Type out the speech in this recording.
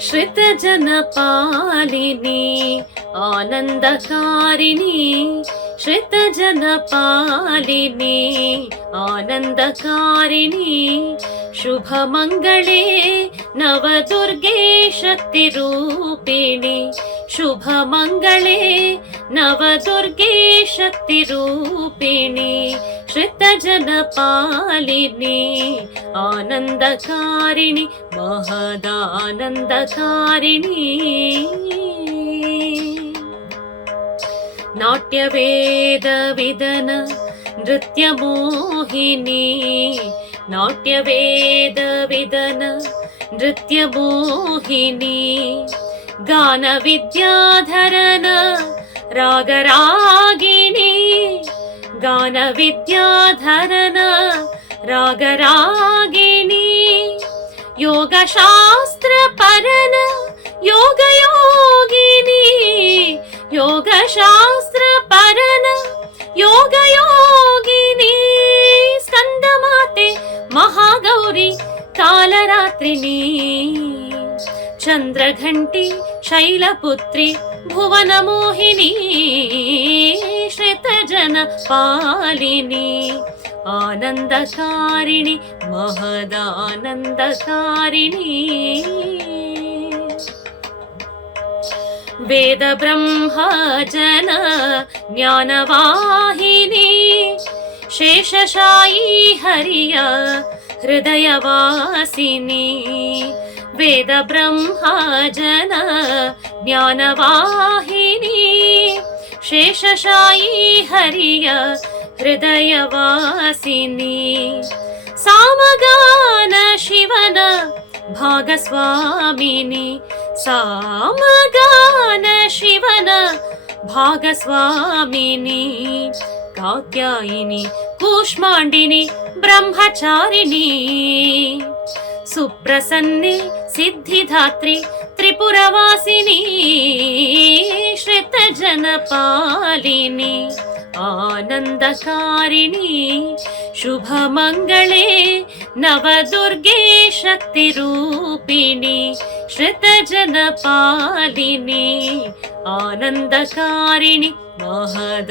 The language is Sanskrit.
श्रितजनपालिनी आनन्दकारिणी। श्रितजनपालिनी आनन्दकारिणी। शुभमङ्गले नवदुर्गे शक्तिरूपिणि। शुभमङ्गले नवदुर्गे शक्तिरूपिणि श्रितजनपालिनी आनन्दकारिणि महदानन्दकारिणी। नाट्यवेदविदन नृत्यमोहिनी नाट्यवेदविदन नृत्यमोहिनी गानविद्याधरन రాగరాగిణి గాన విద్యాధరణ రాగరాగిణి యోగశాస్త్ర పరణ యోగయోగిని యోగశాస్త్ర పరణ యోగయోగిని. స్కందమాతే మహాగౌరి కాలరాత్రిని చంద్రఘంటి శైలపుత్రి भुवनमोहिनी श्रितजनपालिनी आनन्दकारिणि महदानन्दकारिणी वेदब्रह्मजन ज्ञानवाहिनी शेषशायी हरिय हृदयवासिनी वेदब्रह्मजन ज्ञानवाहिनी शेषशायी हरिय हृदयवासिनी। सामगान शिवन भागस्वामिनि। सामगान शिवन भागस्वामिनि। कात्यायिनि कूष्माण्डिनि ब्रह्मचारिणी। सुप्रसन्ने सिद्धिधात्री त्रिपुरवासिनी श्रितजनपालिनी आनन्दकारिणी शुभमङ्गले नवदुर्गे शक्तिरूपिणि श्रितजनपालिनी आनन्दकारिणि महदानन्दकारिणी